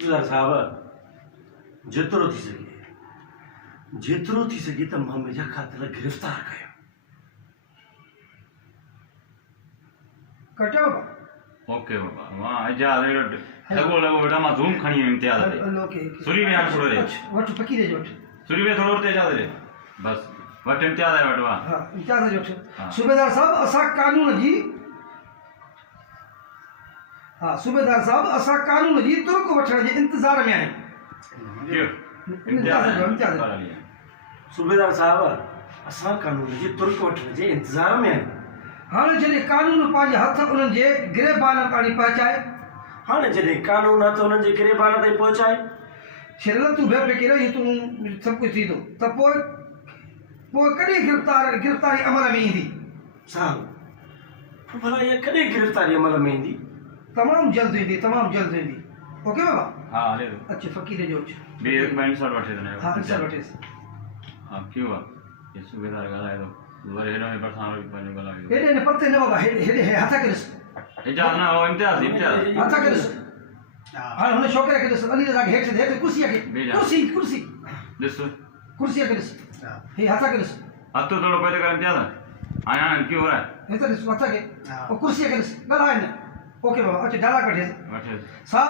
सुबेदार साहब जेतिरो थी सके त मां मुंहिंजा क़ातिल गिरफ़्तार कयो। कटियो बाबा। ओके बाबा मां इजाज़त लॻो बेटा मां ज़ूम खणी इम्तियाज़ ते सुरी में हाणे थोरो रे वठ फ़क़ीर जो वठ सुरी में थोरो ते इजाज़त रे बस वट इम्तियाज़ आहे वटवा हां इजाज़त जो वठ। सूबेदार साहब असां कानून जी सूबेदार साहब असां कानून जी तुर्क वठण जे इंतज़ार में आहियूं। सूबेदार साहब असां कानून जी तुर्क वठण जे इंतज़ार में आहियूं। हाणे जॾहिं कानून पंहिंजे हथ उन्हनि जे गिरेबान ताईं पहुचाए शरीर तूं बेफ़िकिर ही तूं सभु कुझु थींदो त पोइ कॾहिं गिरफ़्तारी अमल में ईंदी? साहब भला इहा कॾहिं गिरफ़्तारी अमल में ईंदी? तमामु जल्द ईंदी तमामु जल्द ईंदी। ओके बाबा हाँ हले अच्छा फ़क़ीर जो अच बे एक बैंक शॉट वठे तो हाँ इंसान वठेसि। हाँ क्यों है ये सूबेदार ॻाल्हाए थो वरी हिन में परसां वरी पंहिंजो ॻाल्हायो हेॾे पते न बाबा हेॾे हथ करिस इजाज़त न हो इम्तियाज़ हथ करिस। हाणे हुन छोकिरे खे ॾिस अली रज़ा खे हेठि कुर्सीअ खे कुर्सी ॾिस कुर्सीअ खे ॾिस हे हथ करिस हथ थोरो परे कर इम्तियाज़ आया क्यों हो रहा है हिते ॾिस हथ खे कुर्सीअ खे ॾिस ॻाल्हाए न। ओके बाबा अच डाला कढेसि वठे साहब